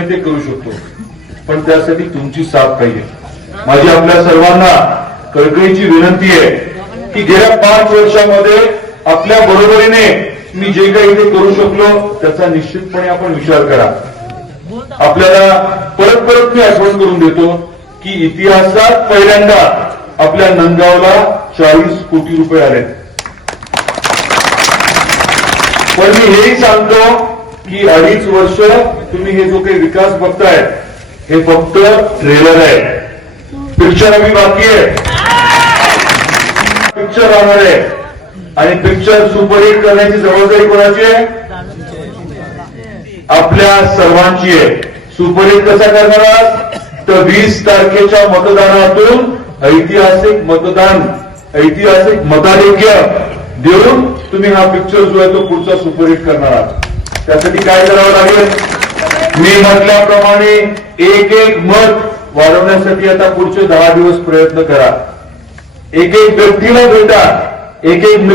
ते करू शकतो. पण त्यासाठी तुमची साथ पाहिजे. माझी आपल्या सर्वांना कळकळीची विनंती आहे की गेल्या पाच वर्षामध्ये आपल्या बरोबरीने मी जे काही इथे करू शकलो त्याचा निश्चितपणे आपण विचार करा. आपल्याला परत परत मी आठवण करून देतो की इतिहासात पहिल्यांदा आपल्या नंदगावला चाळीस कोटी रुपये आले पण मी हेही सांगतो की अडीच वर्ष तुम्ही हे जो काही विकास बघताय हे फक्त ट्रेलर आहे. पिक्चर आम्ही बाकी आहे. पिक्चर राहणार आहे. आणि पिक्चर सुपरहिट करण्याची जबाबदारी कोणाची आहे? आपल्या सर्वांची आहे. सुपरहिट कसा करणार आहात? तर वीस तारखेच्या मतदानातून ऐतिहासिक मतदान ऐतिहासिक मताधिक्य देऊन तुम्ही हा पिक्चर जो आहे तो पुढचा सुपरहिट करणार आहात. त्यासाठी काय करावं लागेल? मी म्हटल्याप्रमाणे एक एक मत वाढवण्यासाठी आता पुढचे दहा दिवस प्रयत्न करा. एक एक व्यक्तीला भेटा एक एक